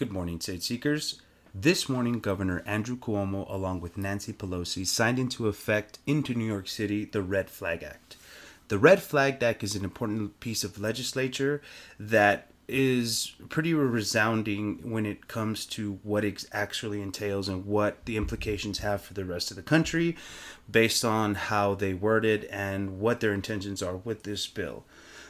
Good morning, State Seekers. This morning, Governor Andrew Cuomo, along with Nancy Pelosi, signed into effect into New York City the Red Flag Act. The Red Flag Act is an important piece of legislature that is pretty resounding when it comes to what it actually entails and what the implications have for the rest of the country based on how they word it and what their intentions are with this bill.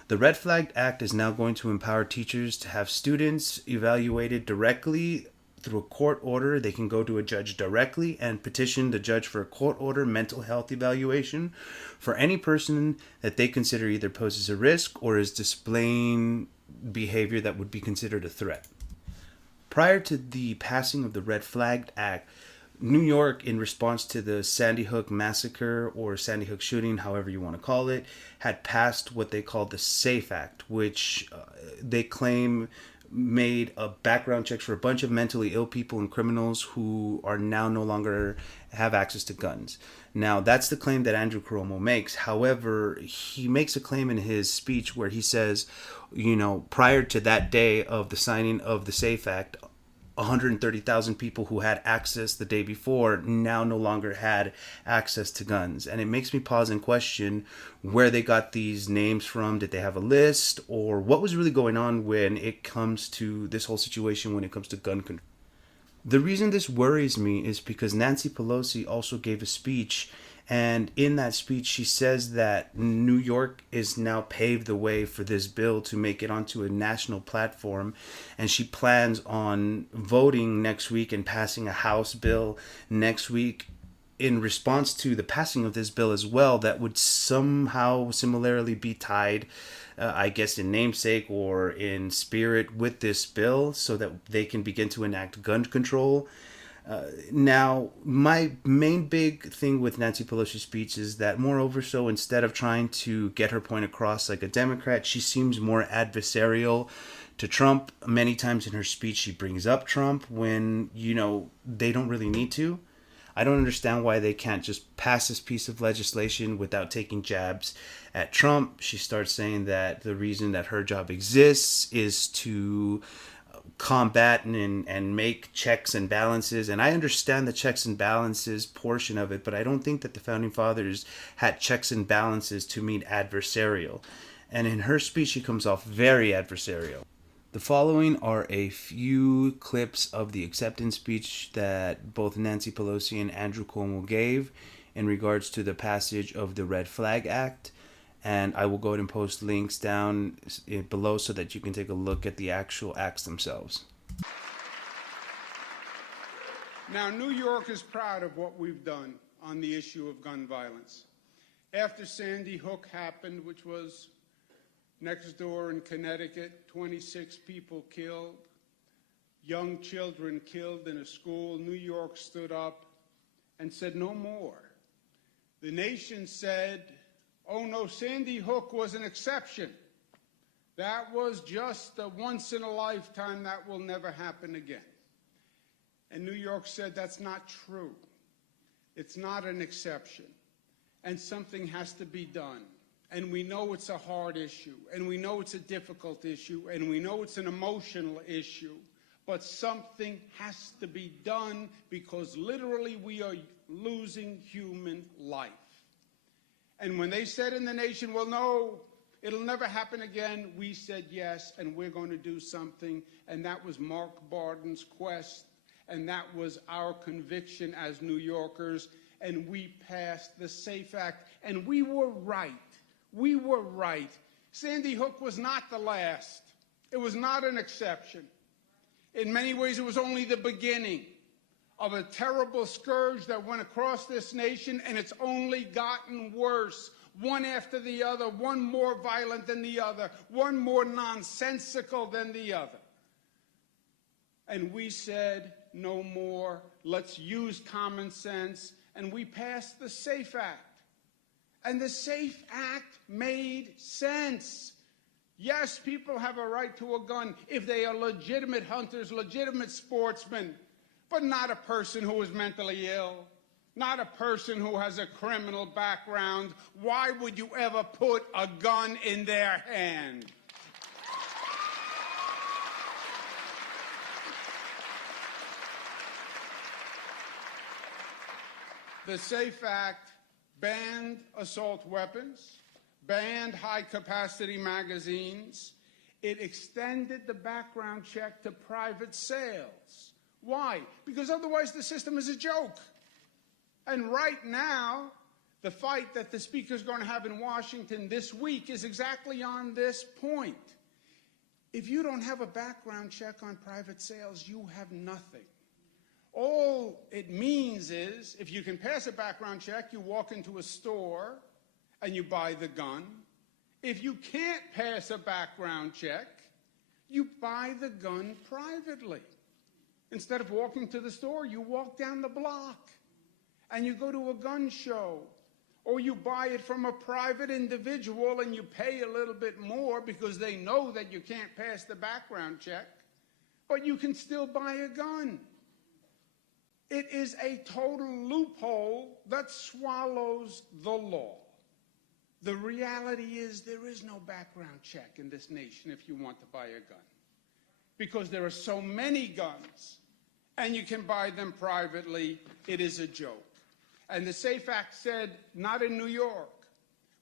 The Red Flag Act is now going to empower teachers to have students evaluated directly through a court order. They can go to a judge directly and petition the judge for a court order mental health evaluation for any person that they consider either poses a risk or is displaying behavior that would be considered a threat. Prior to the passing of the Red Flag Act, New York, in response to the Sandy Hook massacre or Sandy Hook shooting, however you want to call it, had passed what they called the SAFE Act, which they claim made a background checks for a bunch of mentally ill people and criminals who are now no longer have access to guns. Now, that's the claim that Andrew Cuomo makes. However, he makes a claim in his speech where he says, prior to that day of the signing of the SAFE Act, 130,000 people who had access the day before now no longer had access to guns. And it makes me pause and question where they got these names from. Did they have a list? Or what was really going on when it comes to this whole situation when it comes to gun control? The reason this worries me is because Nancy Pelosi also gave a speech, and in that speech she says that New York is now paved the way for this bill to make it onto a national platform, and she plans on voting next week and passing a House bill next week in response to the passing of this bill as well that would somehow similarly be tied, I guess in namesake or in spirit, with this bill so that they can begin to enact gun control. Now, my main big thing with Nancy Pelosi's speech is that, moreover, so instead of trying to get her point across like a Democrat, she seems more adversarial to Trump. Many times in her speech, she brings up Trump when, they don't really need to. I don't understand why they can't just pass this piece of legislation without taking jabs at Trump. She starts saying that the reason that her job exists is to combat and make checks and balances. And I understand the checks and balances portion of it, but I don't think that the Founding Fathers had checks and balances to mean adversarial. And in her speech, she comes off very adversarial. The following are a few clips of the acceptance speech that both Nancy Pelosi and Andrew Cuomo gave in regards to the passage of the Red Flag Act. And I will go ahead and post links down below so that you can take a look at the actual acts themselves. Now, New York is proud of what we've done on the issue of gun violence. After Sandy Hook happened, which was next door in Connecticut, 26 people killed, young children killed in a school, New York stood up and said no more. The nation said, oh no, Sandy Hook was an exception. That was just a once in a lifetime, that will never happen again. And New York said that's not true. It's not an exception. And something has to be done. And we know it's a hard issue, and we know it's a difficult issue, and we know it's an emotional issue, but something has to be done because literally we are losing human life. And when they said in the nation, well, no, it'll never happen again, we said yes, and we're going to do something. And that was Mark Barden's quest, and that was our conviction as New Yorkers. And we passed the SAFE Act, and we were right. We were right. Sandy Hook was not the last. It was not an exception. In many ways, it was only the beginning of a terrible scourge that went across this nation, and it's only gotten worse, one after the other, one more violent than the other, one more nonsensical than the other. And we said, no more, let's use common sense, and we passed the SAFE Act. And the SAFE Act made sense. Yes, people have a right to a gun if they are legitimate hunters, legitimate sportsmen, but not a person who is mentally ill, not a person who has a criminal background. Why would you ever put a gun in their hand? The SAFE Act banned assault weapons, banned high-capacity magazines. It extended the background check to private sales. Why? Because otherwise the system is a joke. And right now, the fight that the Speaker is going to have in Washington this week is exactly on this point. If you don't have a background check on private sales, you have nothing. All it means is, if you can pass a background check, you walk into a store and you buy the gun. If you can't pass a background check, you buy the gun privately. Instead of walking to the store, you walk down the block and you go to a gun show. Or you buy it from a private individual and you pay a little bit more because they know that you can't pass the background check, but you can still buy a gun. It is a total loophole that swallows the law. The reality is there is no background check in this nation if you want to buy a gun, because there are so many guns and you can buy them privately. It is a joke. And the SAFE Act said, not in New York.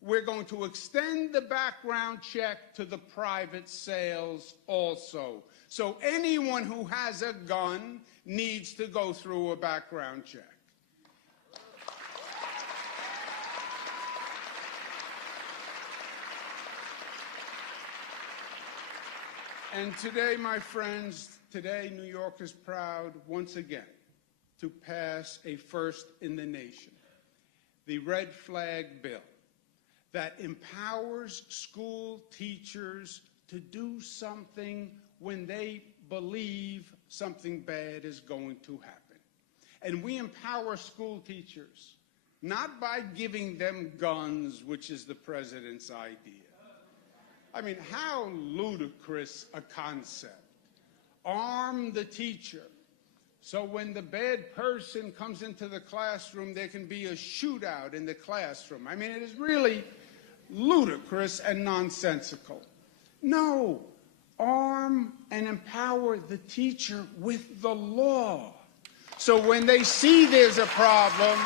We're going to extend the background check to the private sales also. So anyone who has a gun needs to go through a background check. And today, my friends, today New York is proud once again to pass a first in the nation, the red flag bill that empowers school teachers to do something when they believe something bad is going to happen. And we empower school teachers not by giving them guns, which is the president's idea. I mean, how ludicrous a concept. Arm the teacher. So when the bad person comes into the classroom, there can be a shootout in the classroom. I mean, it is really ludicrous and nonsensical. No, arm and empower the teacher with the law. So when they see there's a problem,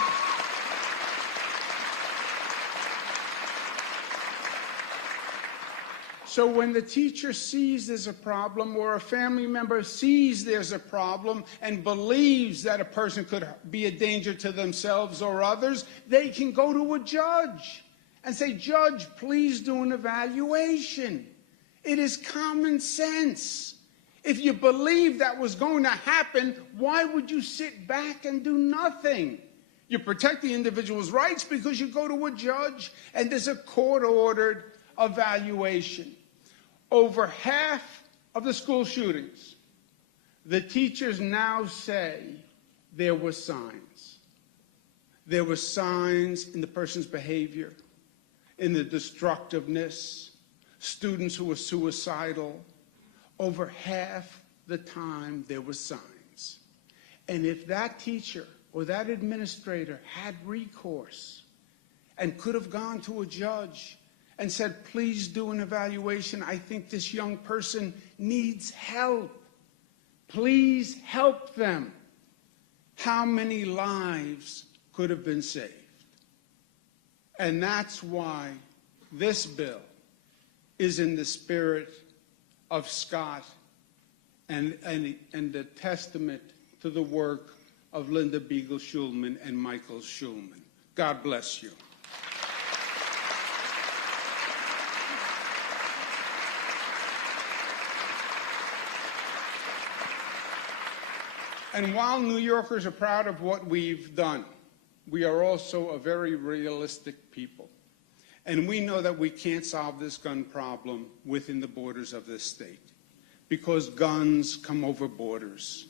so when the teacher sees there's a problem, or a family member sees there's a problem and believes that a person could be a danger to themselves or others, they can go to a judge and say, "Judge, please do an evaluation." It is common sense. If you believe that was going to happen, why would you sit back and do nothing? You protect the individual's rights because you go to a judge and there's a court-ordered evaluation. Over half of the school shootings, the teachers now say there were signs. There were signs in the person's behavior, in the destructiveness, students who were suicidal. Over half the time, there were signs. And if that teacher or that administrator had recourse and could have gone to a judge and said, "Please do an evaluation. I think this young person needs help. Please help them," how many lives could have been saved? And that's why this bill is in the spirit of Scott and the testament to the work of Linda Beagle-Schulman and Michael Schulman. God bless you. And while New Yorkers are proud of what we've done, we are also a very realistic people. And we know that we can't solve this gun problem within the borders of this state, because guns come over borders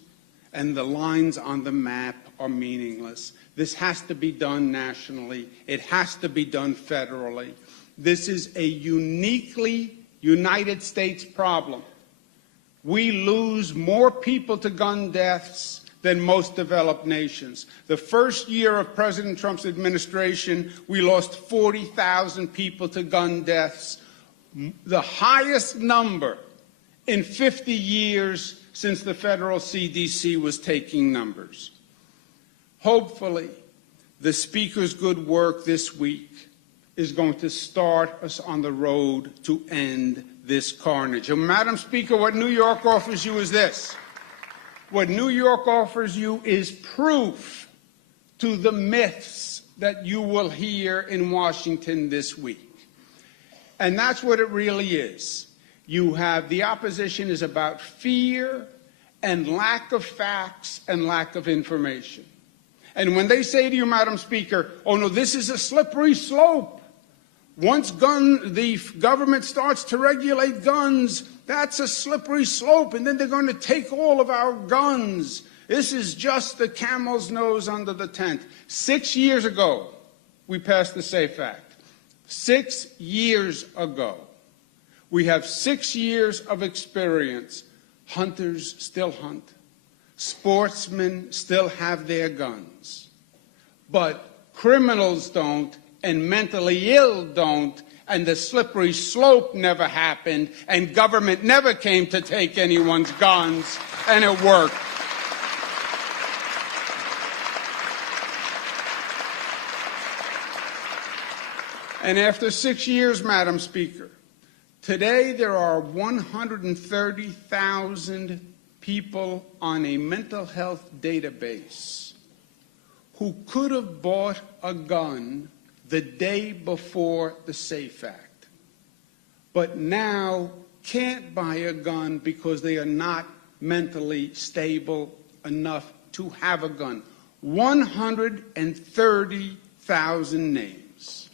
and the lines on the map are meaningless. This has to be done nationally. It has to be done federally. This is a uniquely United States problem. We lose more people to gun deaths than most developed nations. The first year of President Trump's administration, we lost 40,000 people to gun deaths, the highest number in 50 years since the federal CDC was taking numbers. Hopefully, The Speaker's good work this week is going to start us on the road to end this carnage. And Madam Speaker, what New York offers you is this. What New York offers you is proof to the myths that you will hear in Washington this week. And that's what it really is. You have the opposition is about fear and lack of facts and lack of information. And when they say to you, Madam Speaker, oh no, this is a slippery slope. Once the government starts to regulate guns, that's a slippery slope, and then they're going to take all of our guns. This is just the camel's nose under the tent. 6 years ago, we passed the SAFE Act. 6 years ago. We have 6 years of experience. Hunters still hunt. Sportsmen still have their guns. But criminals don't, and mentally ill don't, and the slippery slope never happened, and government never came to take anyone's guns, and it worked. And after 6 years, Madam Speaker, today there are 130,000 people on a mental health database who could have bought a gun the day before the SAFE Act, but now can't buy a gun because they are not mentally stable enough to have a gun. 130,000 names.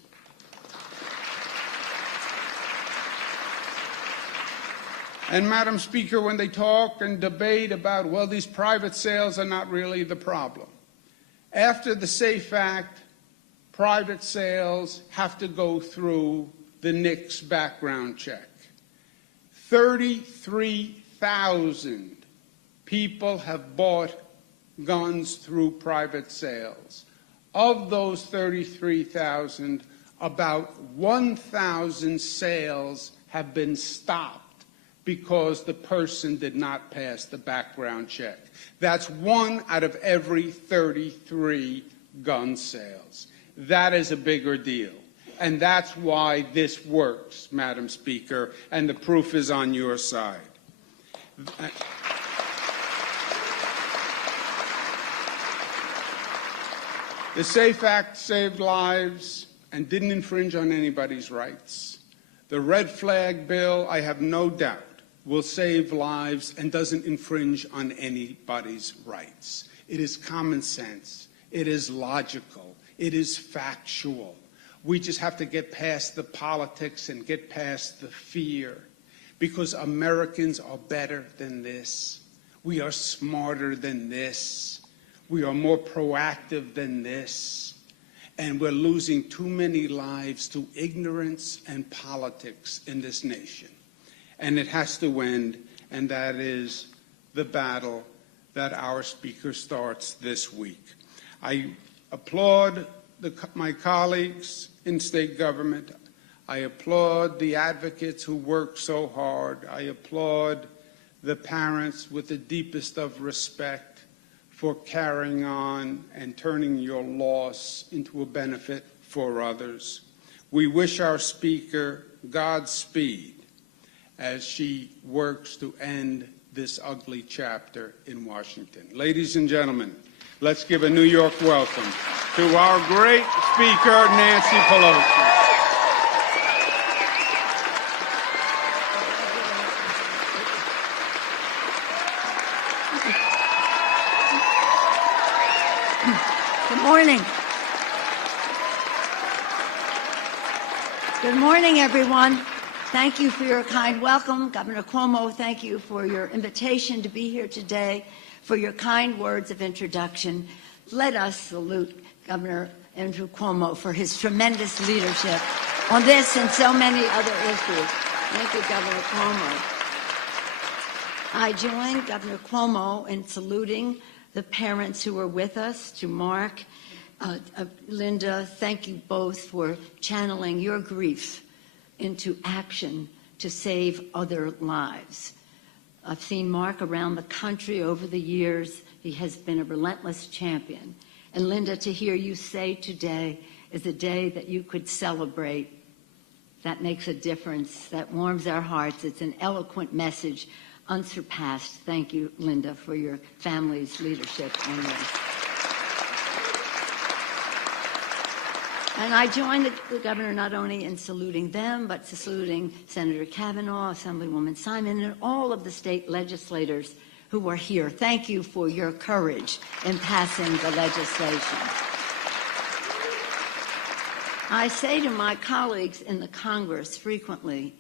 And Madam Speaker, when they talk and debate about, well, these private sales are not really the problem. After the SAFE Act, private sales have to go through the NICS background check. 33,000 people have bought guns through private sales. Of those 33,000, about 1,000 sales have been stopped because the person did not pass the background check. That's 1 out of every 33 gun sales. That is a bigger deal. And that's why this works, Madam Speaker, and the proof is on your side. The SAFE Act saved lives and didn't infringe on anybody's rights. The red flag bill, I have no doubt, will save lives and doesn't infringe on anybody's rights. It is common sense. It is logical. It is factual. We just have to get past the politics and get past the fear, because Americans are better than this. We are smarter than this. We are more proactive than this. And we're losing too many lives to ignorance and politics in this nation. And it has to end, and that is the battle that our Speaker starts this week. I applaud my colleagues in state government. I applaud the advocates who work so hard. I applaud the parents with the deepest of respect for carrying on and turning your loss into a benefit for others. We wish our Speaker Godspeed as she works to end this ugly chapter in Washington. Ladies and gentlemen, let's give a New York welcome to our great Speaker, Nancy Pelosi. Good morning. Good morning, everyone. Thank you for your kind welcome. Governor Cuomo, thank you for your invitation to be here today, for your kind words of introduction. Let us salute Governor Andrew Cuomo for his tremendous leadership on this and so many other issues. Thank you, Governor Cuomo. I join Governor Cuomo in saluting the parents who were with us, to Mark, Linda. Thank you both for channeling your grief into action to save other lives. I've seen Mark around the country over the years. He has been a relentless champion. And Linda, to hear you say today is a day that you could celebrate. That makes a difference. That warms our hearts. It's an eloquent message, unsurpassed. Thank you, Linda, for your family's leadership on this. And I join the governor not only in saluting them, but saluting Senator Kavanaugh, Assemblywoman Simon, and all of the state legislators who are here. Thank you for your courage in passing the legislation. I say to my colleagues in the Congress frequently,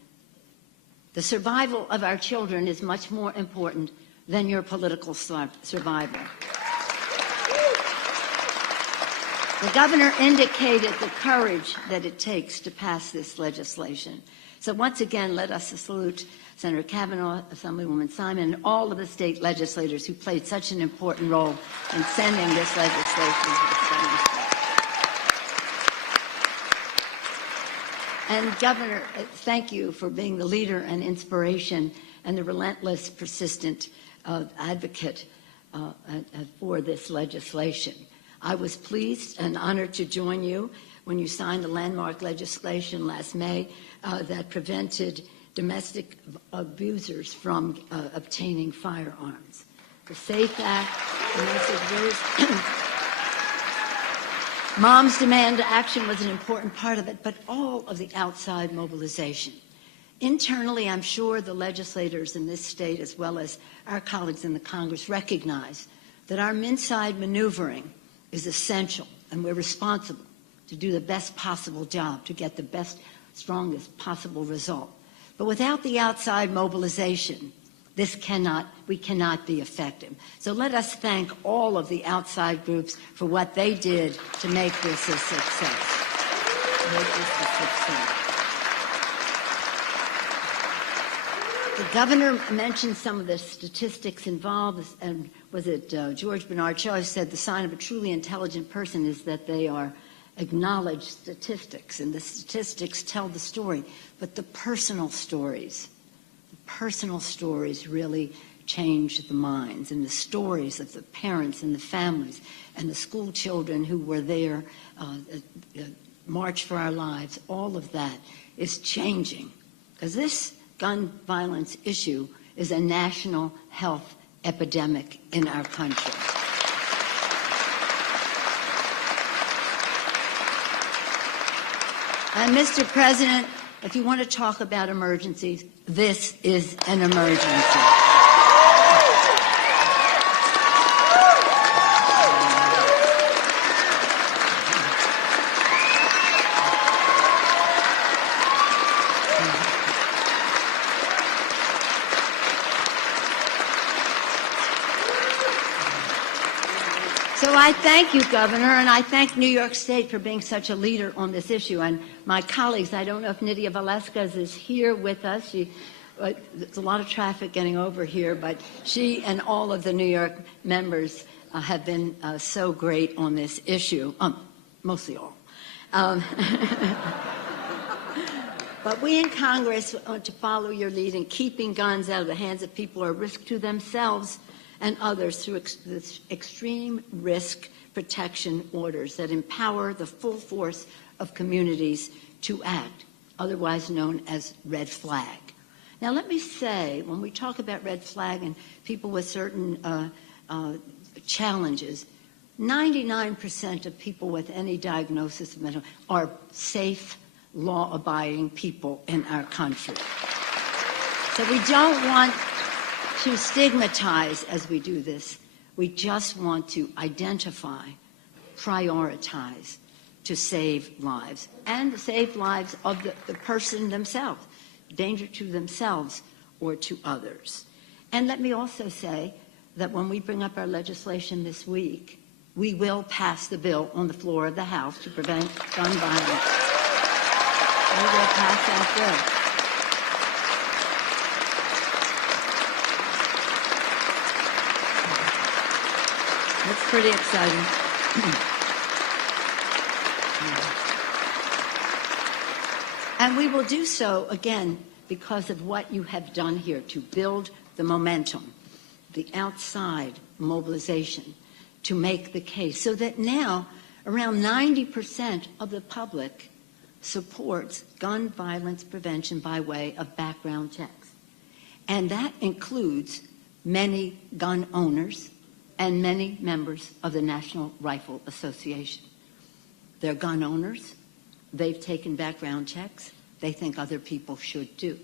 the survival of our children is much more important than your political survival. The governor indicated the courage that it takes to pass this legislation. So once again, let us salute Senator Kavanaugh, Assemblywoman Simon, and all of the state legislators who played such an important role in sending this legislation to the Senate. And Governor, thank you for being the leader and inspiration and the relentless, persistent advocate for this legislation. I was pleased and honored to join you when you signed the landmark legislation last May that prevented domestic abusers from obtaining firearms. The SAFE Act, domestic abuse. Moms Demand Action was an important part of it, but all of the outside mobilization. Internally, I'm sure the legislators in this state, as well as our colleagues in the Congress, recognize that our inside maneuvering is essential, and we're responsible to do the best possible job to get the best, strongest possible result. But without the outside mobilization, we cannot be effective. So let us thank all of the outside groups for what they did to make this a success. The governor mentioned some of the statistics involved, and was it George Bernard Shaw said the sign of a truly intelligent person is that they are acknowledged statistics, and the statistics tell the story, but the personal stories really change the minds, and the stories of the parents and the families and the school children who were there, March for Our Lives, all of that is changing, because this gun violence issue is a national health epidemic in our country. And Mr. President, if you want to talk about emergencies, this is an emergency. So I thank you, Governor, and I thank New York State for being such a leader on this issue. And my colleagues, I don't know if Nydia Velasquez is here with us. There's a lot of traffic getting over here, but she and all of the New York members have been so great on this issue, mostly all. But we in Congress want to follow your lead in keeping guns out of the hands of people who are a risk to themselves and others through extreme risk protection orders that empower the full force of communities to act, otherwise known as red flag. Now, let me say, when we talk about red flag and people with certain challenges, 99% of people with any diagnosis of mental are safe, law-abiding people in our country. So we don't want to stigmatize as we do this. We just want to identify, prioritize, to save lives, and to save lives of the person themselves, danger to themselves or to others. And let me also say that when we bring up our legislation this week, we will pass the bill on the floor of the House to prevent gun violence. We will pass that bill. It's pretty exciting. And we will do so, again, because of what you have done here to build the momentum, the outside mobilization, to make the case, so that now around 90% of the public supports gun violence prevention by way of background checks. And that includes many gun owners and many members of the National Rifle Association. They're gun owners. They've taken background checks. They think other people should too.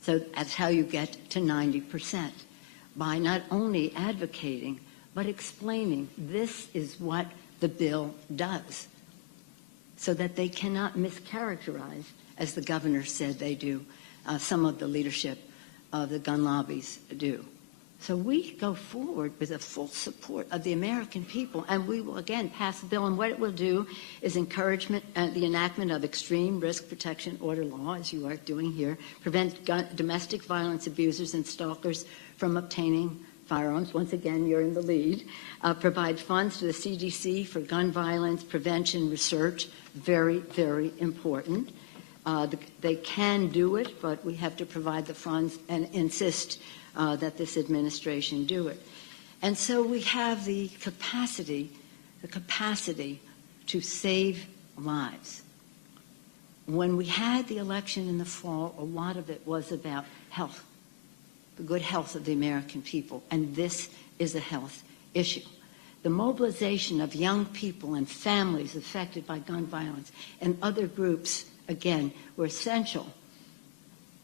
So that's how you get to 90%, by not only advocating, but explaining this is what the bill does, so that they cannot mischaracterize, as the governor said they do, some of the leadership of the gun lobbies do. So we go forward with the full support of the American people, and we will again pass a bill. And what it will do is encouragement and the enactment of extreme risk protection order law, as you are doing here, prevent domestic violence abusers and stalkers from obtaining firearms. Once again, you're in the lead. Provide funds to the CDC for gun violence prevention research. Very, very important. They can do it, but we have to provide the funds and insist that this administration do it. And so we have the capacity to save lives. When we had the election in the fall, a lot of it was about health, the good health of the American people, and this is a health issue. The mobilization of young people and families affected by gun violence and other groups, again, were essential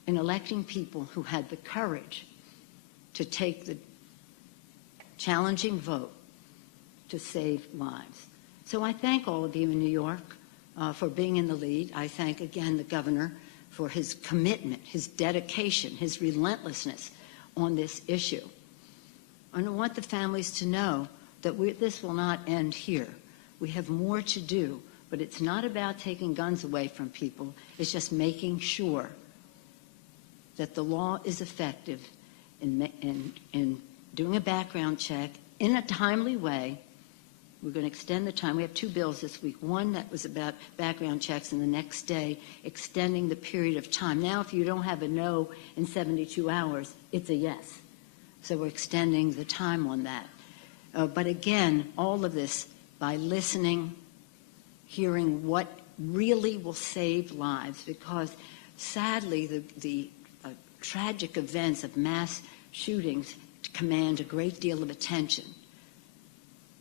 in electing people who had the courage to take the challenging vote to save lives. So I thank all of you in New York for being in the lead. I thank again the governor for his commitment, his dedication, his relentlessness on this issue. And I want the families to know that this will not end here. We have more to do, but it's not about taking guns away from people. It's just making sure that the law is effective in doing a background check in a timely way. We're going to extend the time. We have two bills this week. One that was about background checks, and the next day extending the period of time. Now, if you don't have a no in 72 hours, it's a yes. So we're extending the time on that. But again, all of this by listening, hearing what really will save lives, because sadly the tragic events of mass shootings command a great deal of attention,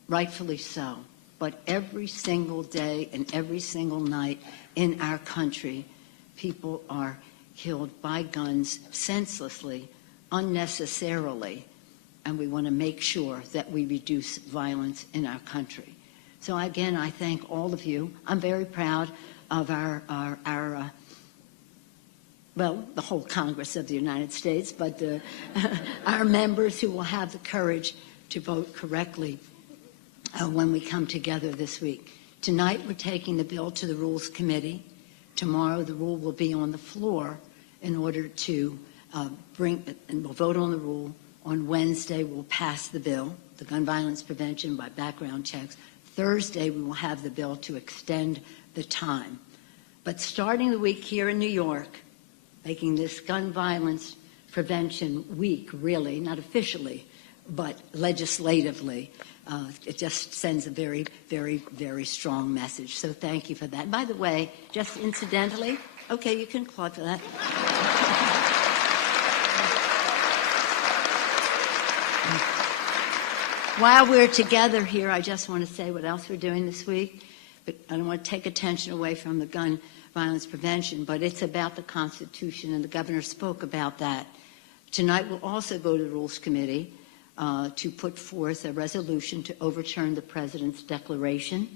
rightfully so. But every single day and every single night in our country, people are killed by guns senselessly, unnecessarily, and we want to make sure that we reduce violence in our country. So again, I thank all of you. I'm very proud of the whole Congress of the United States, but our members who will have the courage to vote correctly when we come together this week. Tonight, we're taking the bill to the Rules Committee. Tomorrow, the rule will be on the floor in order to and we'll vote on the rule. On Wednesday, we'll pass the bill, the gun violence prevention by background checks. Thursday, we will have the bill to extend the time. But starting the week here in New York, making this gun violence prevention week, really, not officially, but legislatively, it just sends a very, very, very strong message. So thank you for that. By the way, just incidentally, okay, you can applaud for that. While we're together here, I just want to say what else we're doing this week. But I don't want to take attention away from the gun violence prevention, but it's about the Constitution, and the governor spoke about that. Tonight we'll also go to the Rules Committee to put forth a resolution to overturn the President's declaration.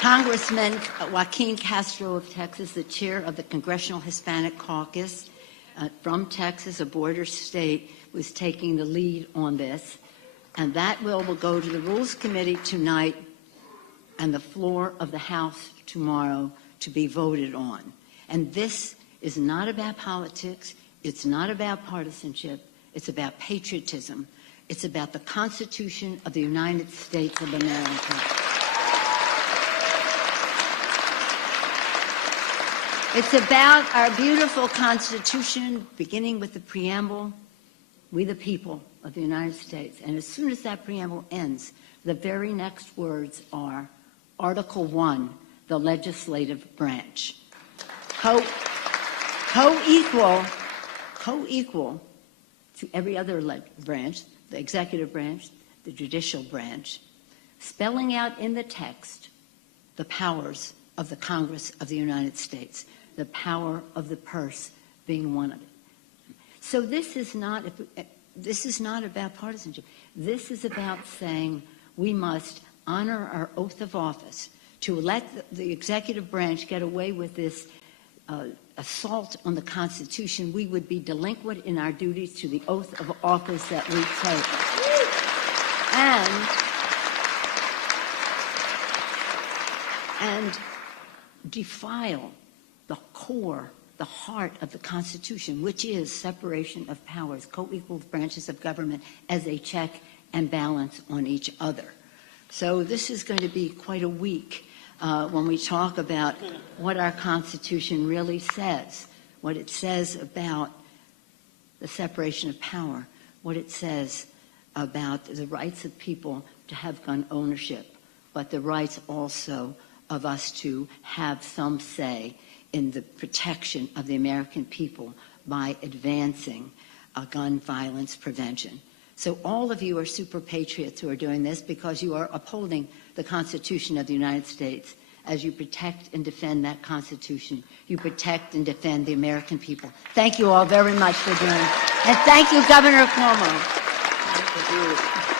Congressman Joaquin Castro of Texas, the chair of the Congressional Hispanic Caucus from Texas, a border state, was taking the lead on this. And that bill will go to the Rules Committee tonight and the floor of the House tomorrow to be voted on. And this is not about politics. It's not about partisanship. It's about patriotism. It's about the Constitution of the United States of America. It's about our beautiful Constitution, beginning with the preamble, "We the people of the United States." And as soon as that preamble ends, the very next words are Article 1, the legislative branch. Co-equal to every other branch, the executive branch, the judicial branch, spelling out in the text the powers of the Congress of the United States, the power of the purse being one of it. So this is not about partisanship. This is about saying we must honor our oath of office. To let the executive branch get away with this assault on the Constitution, we would be delinquent in our duties to the oath of office that we take. And defile the core, the heart of the Constitution, which is separation of powers, co-equal branches of government as a check and balance on each other. So this is going to be quite a week when we talk about what our Constitution really says, what it says about the separation of power, what it says about the rights of people to have gun ownership, but the rights also of us to have some say in the protection of the American people by advancing gun violence prevention. So all of you are super patriots who are doing this because you are upholding the Constitution of the United States. As you protect and defend that Constitution, you protect and defend the American people. Thank you all very much for doing it. And thank you, Governor Cuomo. Thank you.